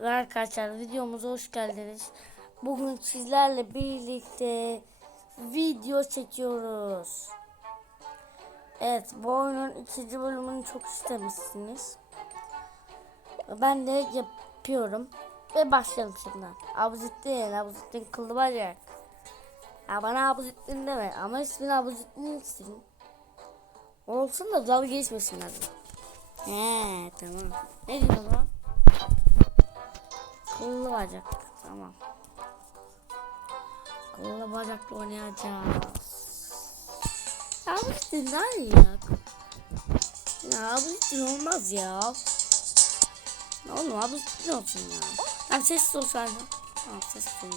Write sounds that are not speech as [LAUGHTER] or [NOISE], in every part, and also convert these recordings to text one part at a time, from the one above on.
Ve arkadaşlar videomuza hoş geldiniz. Bugün sizlerle birlikte video çekiyoruz. Evet bu oyunun ikinci bölümünü çok istemişsiniz. Ben de yapıyorum. Ve başlayalım şimdi. Abuzittin, Abuzittin kıllı bacak. Ya bana Abuzittin deme ama ismini Abuzittin istedim. Olsun da dalga geçmesinler. He tamam. Ne diyorsun o zaman? Kıllı bacak. Tamam. Kıllı bacakla oynayacağız. Abi işte ne ya? Ya abi işte olmaz ya. Ne oğlum abi işte olsun ya. Tamam sessiz ol sadece. Tamam sessiz ol.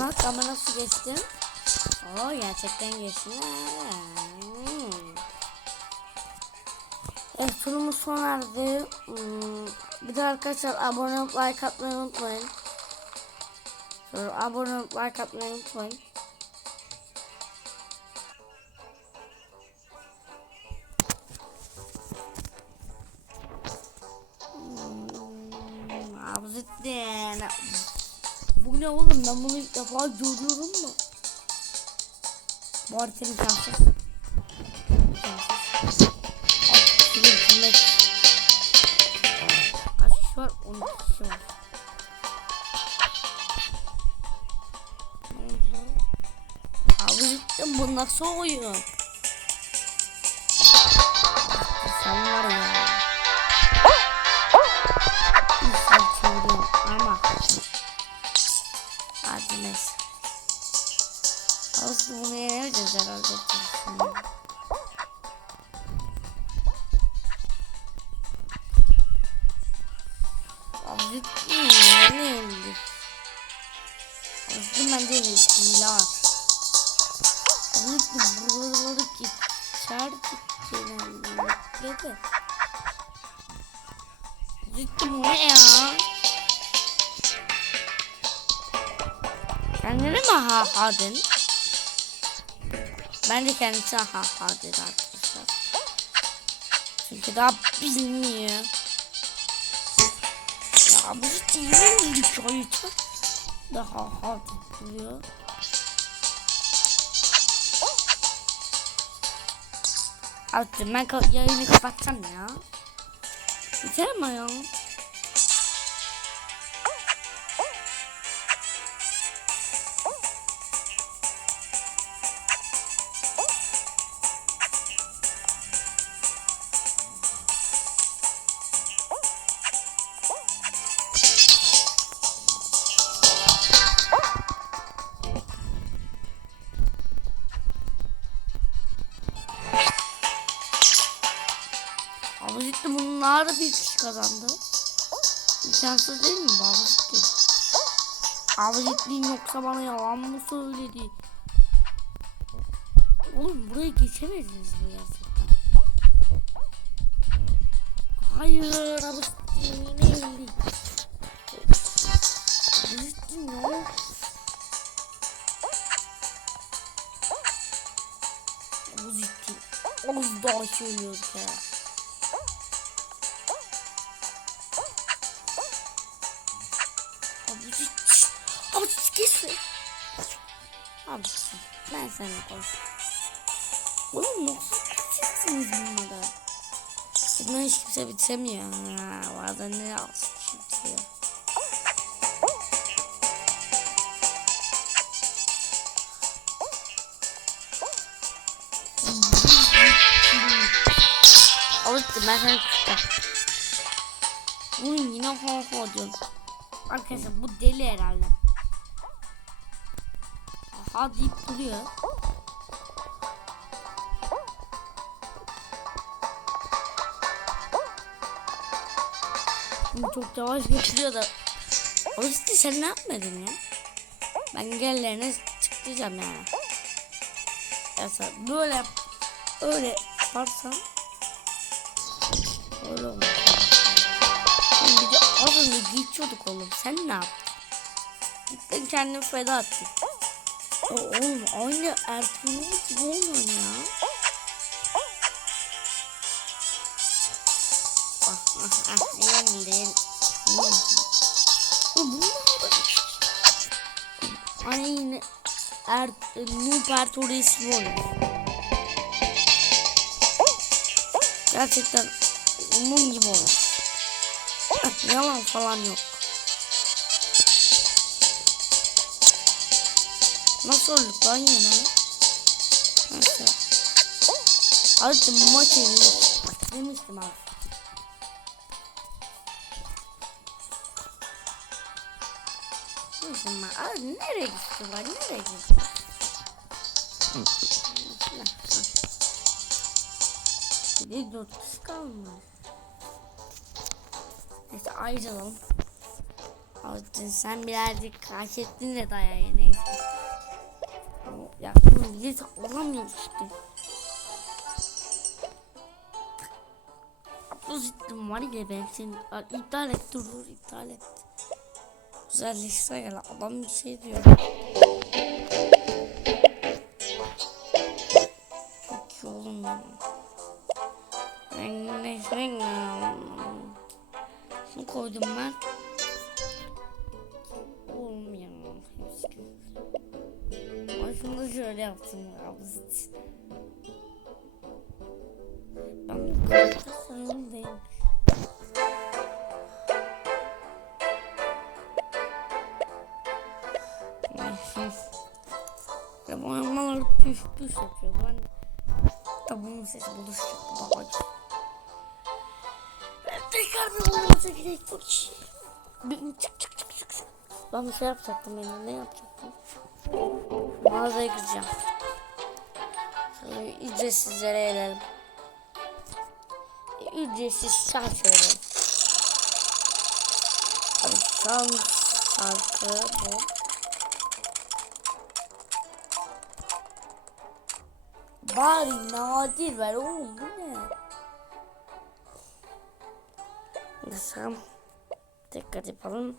Bak ama nasıl geçtim? Oo gerçekten geçtim. Hmm. Evet sunumuz sona erdi. Bir de arkadaşlar abone olup like atmayı unutmayın. Abone olup like atmayı unutmayın. Ne oğlum ben bunu ilk defa görüyorum mu? Bu haritanın şanssız. Kaç kişi var? 12 kişi bu nasıl oyun? Sen var ya. Ne yenildi? Aslında bence hile var. Abi buraları geçerdik genellikle de. Ciddi bu ne ya? Kendine mi ha ha dedin? Bence kendisi ha ha dedi arkadaşlar. Çünkü daha bilmiyor. Ya bu hiç iyi bir hikayeti. Daha ha diyor. Artık ben ka yayını kapatacağım ya. Biter mi ya? Kazandı. İmkansız değil mi bu abi ciddi? Abi ciddi yoksa bana yalan mı söyledi? Oğlum buraya geçemediniz mi gerçekten? Hayır abi ciddi yine yenildik. Abi ciddi yok. Abi ciddi. Az daha söylüyorduk ya. Abi ben seninle konuş. Oğlum nasıl biteceksiniz bunları? Bunları hiç kimse bitemiyor. Ha, ne alsın kimse ya. Alıktım ben seni tuttum. Oğlum yine ho ho. Arkadaşlar bu deli herhalde. Ha deyip duruyor. Bunu çok yavaş götürüyor da. O işte sen ne yapmadın ya? Ben engellerine tıklayacağım yani. Mesela böyle öyle yaparsan öyle olur. Bir de az önce geçiyorduk oğlum. Sen ne yaptın? Gittin kendini feda ettin. O, oğlum aynı Ertuğrul gibi olmuyor ya. Ah ah ah yenildin. Yenildin. Bu ne Aynı Er Noob Ertuğrul ismi oluyor. Gerçekten mum gibi oluyor. Ah, Yalan falan yok. Nasıl olduk lan yine? Neyse. Artık maçı demiştim abi. Neyse ben abi nereye gitti nereye gitti? Bir de dört kişi kalmış. Neyse ayrılalım. Altın sen birazcık hak ettin de dayayı neyse. Ya bunu bilet olamıyor işte. Pozitifim var ya ben seni iptal et dur dur iptal et. Güzelleşse gel adam bir şey diyor. Çok iyi oğlum ya. Ben ne Şunu koydum ben. Şöyle yaptım ya. basit. Ben bu kadar değil. [LAUGHS] Ya bu oyunlar püf püf yapıyor. Ben da bunun sesi buluşacak. Babacım. Ben tekrar bir bulmaca gerek bu ki. Çık çık çık. çık. Ben bir şey yapacaktım benim. Ne yapacaktım? Mağazaya gireceğim. Ücretsizlere gelelim. Ücretsiz şarkı verelim. Abi son şarkı bu. Bari nadir ver oğlum bu ne? Mesela dikkat yapalım.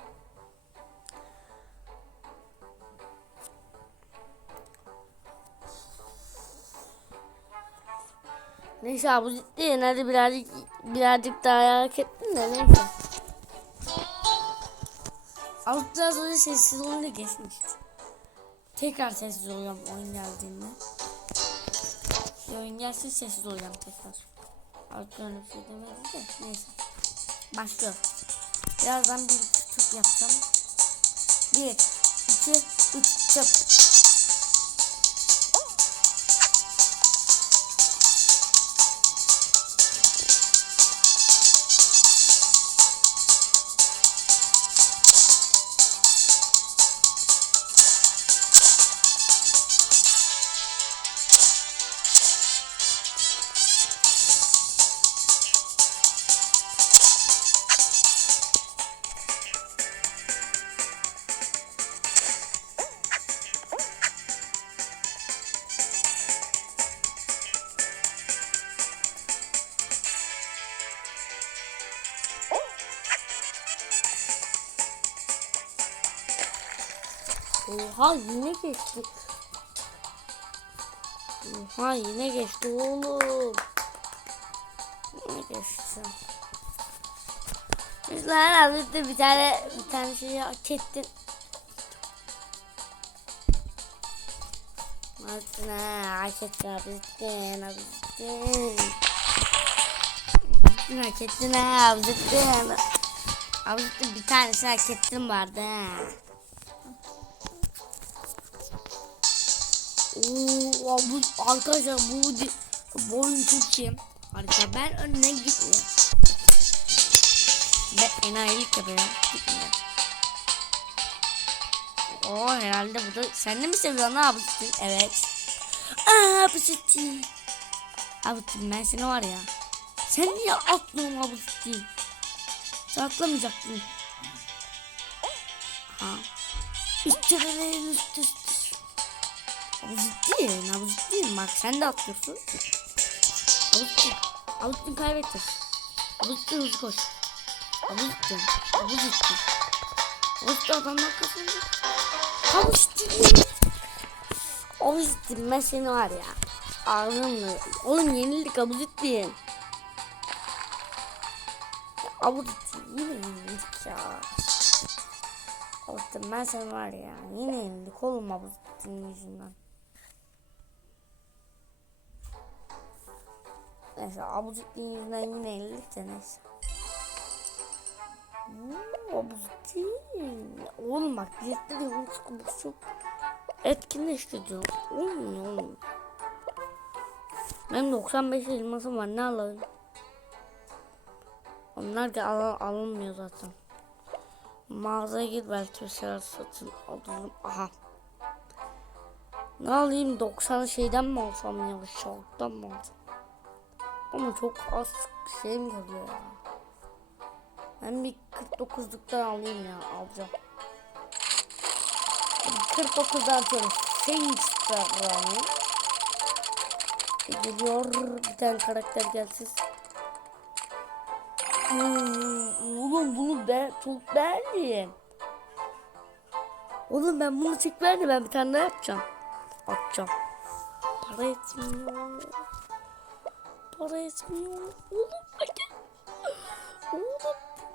Neyse abi ciddi hadi birazcık birazcık daha hareketli de neyse. Alt biraz önce sessiz olunca geçmişti. Tekrar sessiz oluyorum oyun geldiğinde. Bir oyun gelsin sessiz oluyorum tekrar. Artık öyle bir şey demedi de neyse. Başlıyor. Birazdan bir tık yapacağım. Bir, iki, üç, tık. Oha yine geçtik. Oha yine geçti oğlum. Yine geçti. De herhalde de bir tane bir tane şey hak ettin. Ne hak ettin abi ettin abi ettin. Hak ettin ha abi ettin. Abi ettin bir tanesini hak ettin vardı ha. Oo, bu arkadaşlar bu bu oyun çok iyi. Harika. Ben önüne gitmiyorum. Ben enayilik yapıyorum. Gitmiyorum. O herhalde bu da sen de mi seviyorsun Abuzettin? Evet. Aa Abuzettin. Abuzettin ben seni var ya. Sen niye atlıyorsun Abuzettin? Sen atlamayacaktın. Ha. Üstüne üst üst. Abuzettin, Abuzettin bak sen de atlıyorsun. Abuzettin, Abuzettin kaybetti. Abuzettin hızlı koş. Abuzettin, Abuzettin. Abuzettin adamlar kazandı. Abuzettin. Abuzettin ben seni var ya. Ağzımla. Oğlum yenildik Abuzettin. Abuzettin yine yenildik ya. Abuzettin ben seni var ya. Yine yenildik oğlum Abuzettin yüzünden. Neyse Abuzettin yüzünden yine yenildik de neyse. Oo, Abuzettin. Oğlum bak direkleri yanlış çok etkinleştiriyor. Olmuyor oğlum. Benim 95 elmasım var ne alayım? Onlar da al alınmıyor zaten. Mağazaya git belki bir şeyler satın alırım. Aha. Ne alayım 90 şeyden mi alsam ya şorttan mı alsam? Ama çok az şeyim geliyor ya. Ben bir 49'luktan alayım ya alacağım. 49'dan atıyorum. Saints'tan Geliyor bir tane karakter gelsin. Hmm, Oğlum bunu ben çok beğendim. Oğlum ben bunu çok beğendim. Ben bir tane daha yapacağım. Atacağım. Para etmiyor. Para etmiyor. Oğlum hadi. Oğlum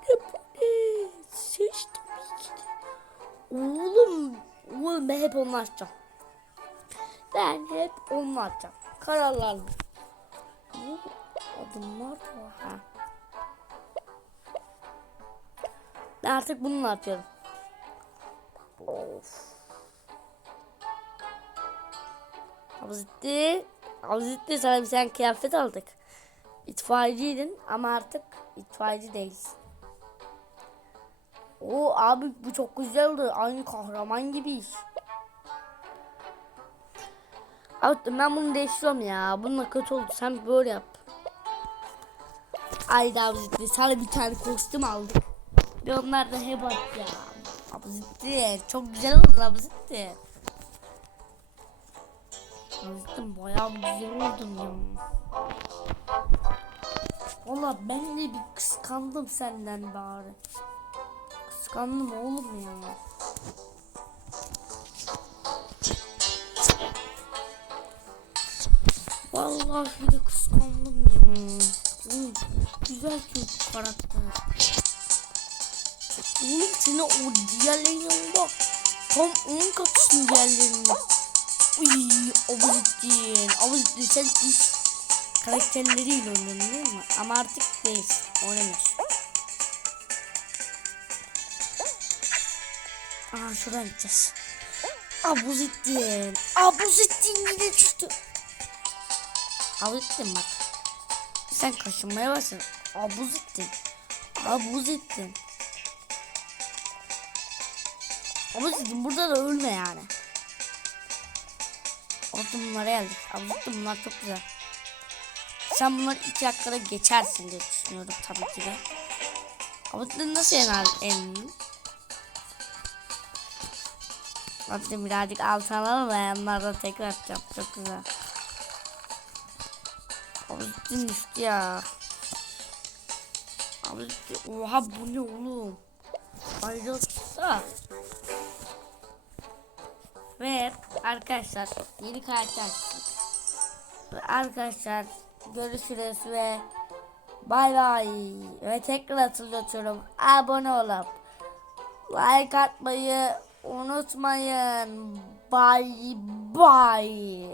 ne bu ne? Seçtim iki de. Oğlum. Oğlum ben hep onu açacağım. Ben hep onu açacağım. Kararlarla. Adımlar var. Ha. Ben artık bununla yapıyorum. Of. Abuzitti. Abuzitti sana bir tane kıyafet aldık. İtfaiyeciydin ama artık itfaiyeci değilsin. O abi bu çok güzeldi. Aynı kahraman gibiyiz. Abi ben bunu değiştiriyorum ya. Bununla kötü oldu. Sen böyle yap. Ayda Abuzitti. Sana bir tane kostüm aldık. Ve onlar da hep at ya. Abuzitti. Çok güzel oldu Abuzitti. Abuzitti bayağı güzel oldun ya. Valla ben de bir kıskandım senden bari. Kıskandım oğlum ya. Vallahi de kıskandım ya. Oğlum, güzel çocuk karakter. Oğlum seni o diğerlerinin yanında tam 10 katısın diğerlerinin. Uy, Abuzettin. Abuzettin sen iş karakterleriyle oynadın değil mi? Ama artık değil. Oynamıyorsun. Aa şuradan gideceğiz. Abuzettin. Abuzettin yine düştü. Abuzettin bak. Sen kaşınmaya başladın. Abuzettin. Abuzettin. Abuzettin burada da ölme yani. Abuzettin bunlara geldik. Abuzettin bunlar çok güzel. Sen bunları iki dakikada geçersin diye düşünüyorum tabii ki de. Abuzettin nasıl yener elini? Abuzettin birazcık altına alalım ve yanlardan tekrar atacağım. Çok güzel. Abuzettin düştü ya. Abuzettin oha bu ne oğlum? Ayrılsa. Ve arkadaşlar yeni karakter Arkadaşlar görüşürüz ve bay bay. Ve tekrar hatırlatıyorum. Abone olup like atmayı unutmayın. Bay bay.